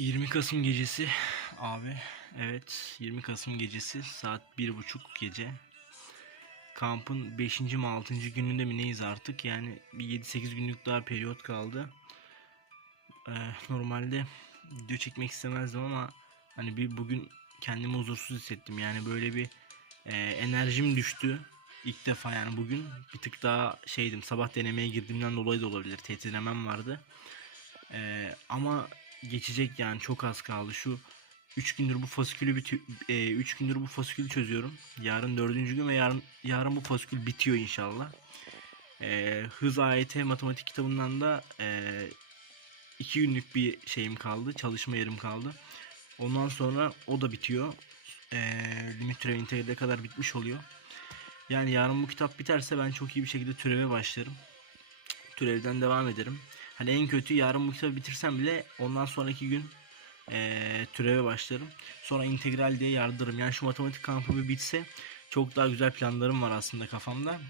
20 Kasım gecesi. Abi evet 20 Kasım gecesi saat 1.30 gece. Kampın 5. mi 6. gününde mi neyiz artık? Yani bir 7-8 günlük daha periyot kaldı. Ee, normalde video çekmek istemezdim ama hani bir bugün kendimi huzursuz hissettim. Yani böyle bir e, enerjim düştü ilk defa yani bugün. Bir tık daha şeydim sabah denemeye girdiğimden dolayı da olabilir tetiklemem vardı. Ee, ama geçecek yani çok az kaldı. Şu 3 gündür bu fasikülü biti 3 gündür bu fasikülü çözüyorum. Yarın dördüncü gün ve yarın yarın bu fasikül bitiyor inşallah. Ee, hız AYT matematik kitabından da 2 günlük bir şeyim kaldı. Çalışma yerim kaldı. Ondan sonra o da bitiyor. Ee, limit türev integrale kadar bitmiş oluyor. Yani yarın bu kitap biterse ben çok iyi bir şekilde türeve başlarım. Türevden devam ederim. Hani en kötü yarın bu kitabı bitirsem bile ondan sonraki gün eee, türeve başlarım. Sonra integral diye yardırırım. Yani şu matematik kampı bir bitse çok daha güzel planlarım var aslında kafamda.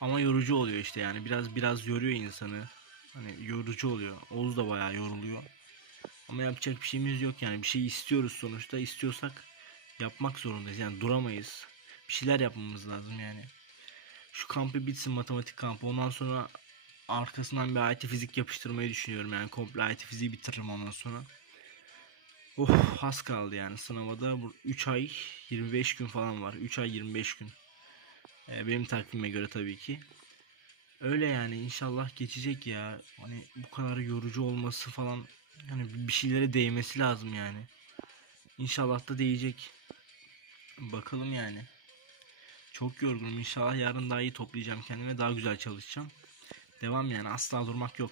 Ama yorucu oluyor işte yani biraz biraz yoruyor insanı. Hani yorucu oluyor. Oğuz da bayağı yoruluyor. Ama yapacak bir şeyimiz yok yani. Bir şey istiyoruz sonuçta. İstiyorsak yapmak zorundayız. Yani duramayız. Bir şeyler yapmamız lazım yani. Şu kampı bitsin matematik kampı. Ondan sonra arkasından bir AYT fizik yapıştırmayı düşünüyorum. Yani komple AYT fiziği bitiririm ondan sonra. Oh az kaldı yani sınava da 3 ay 25 gün falan var. 3 ay 25 gün. Ee, benim takvime göre tabii ki. Öyle yani inşallah geçecek ya. Hani bu kadar yorucu olması falan hani bir şeylere değmesi lazım yani. İnşallah da değecek. Bakalım yani. Çok yorgunum. İnşallah yarın daha iyi toplayacağım kendime. Daha güzel çalışacağım. Devam yani asla durmak yok.